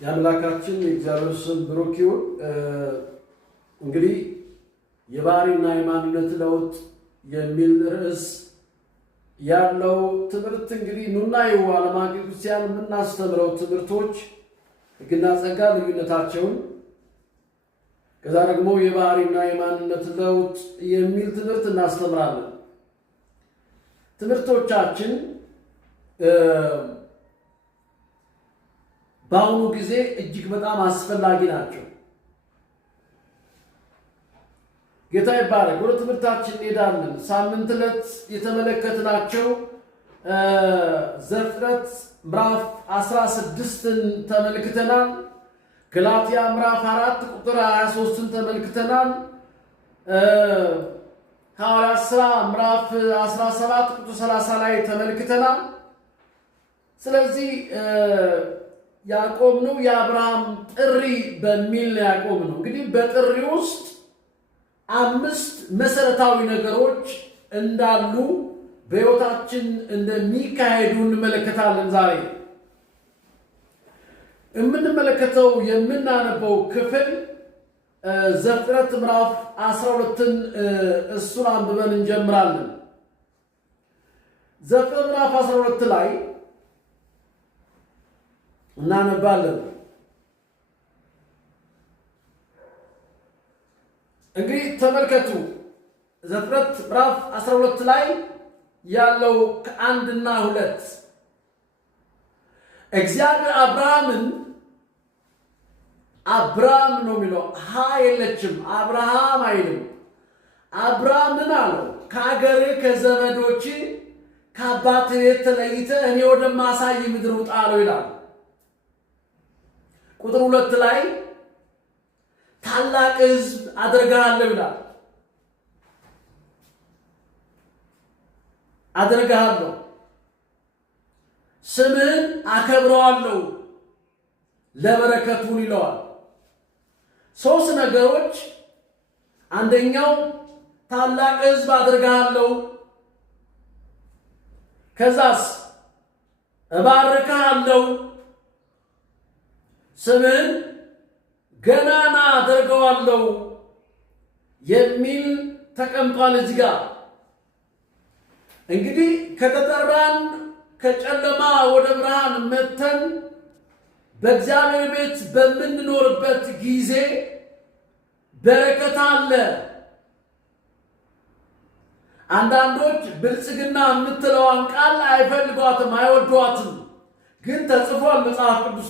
የአምላካችን የእግዚአብሔር ስም ብሩክ ይሁን። እንግዲህ የባህሪና የማንነት ለውጥ የሚል ርዕስ ያለው ትምህርት እንግዲህ ኑና ይው ዓለም አቀፍ ክርስቲያን የምናስተምረው ትምህርቶች ሕግና ጸጋ ልዩነታቸውን ከዛ ደግሞ የባህሪና የማንነት ለውጥ የሚል ትምህርት እናስተምራለን። ትምህርቶቻችን በአሁኑ ጊዜ እጅግ በጣም አስፈላጊ ናቸው። ጌታ ይባረክ። ወደ ትምህርታችን እንሄዳለን። ሳምንት ዕለት የተመለከትናቸው ዘፍጥረት ምዕራፍ 16ን ተመልክተናል። ገላትያ ምዕራፍ 4 ቁጥር 23ን ተመልክተናል። ሐዋርያት ሥራ ምዕራፍ 17 ቁጥር 30 ላይ ተመልክተናል። ስለዚህ ያዕቆብ ነው የአብርሃም ጥሪ በሚል ያዕቆብ ነው። እንግዲህ በጥሪ ውስጥ 5 መሰረታዊ ነገሮች እንዳሉ በሕይወታችን እንደሚካሄዱ እንመለከታለን። ዛሬ የምንመለከተው የምናነበው ክፍል ዘፍጥረት ምዕራፍ 12ን እሱን አንብበን እንጀምራለን። ዘፍጥረት ምዕራፍ 12 ላይ እናነባለን። እንግዲህ ተመልከቱ። ዘፍጥረት ምዕራፍ 12 ላይ ያለው ከ1 እና 2 እግዚአብሔር አብርሃምን አብርሃም ነው የሚለው፣ ሀ የለችም፣ አብርሃም አይልም። አብርሃምን አለው ከአገር ከዘመዶች ከአባት ቤት ተለይተህ እኔ ወደማሳይ ምድር ውጣ አለው ይላል። ቁጥር 2 ላይ ታላቅ ሕዝብ አደርግሃለሁ ይላል። አደርግሃለሁ፣ ስምህን አከብረዋለሁ፣ ለበረከቱን ይለዋል። 3 ነገሮች። አንደኛው ታላቅ ሕዝብ አደርግሃለሁ፣ ከዛስ እባርክሃለሁ፣ ስምህን ገናና አደርገዋለሁ የሚል ተቀምጧል እዚህ ጋር። እንግዲህ ከተጠራን ከጨለማ ወደ ብርሃን መተን በእግዚአብሔር ቤት በምንኖርበት ጊዜ በረከት አለ። አንዳንዶች ብልጽግና የምትለዋን ቃል አይፈልጓትም፣ አይወዷትም። ግን ተጽፏል መጽሐፍ ቅዱስ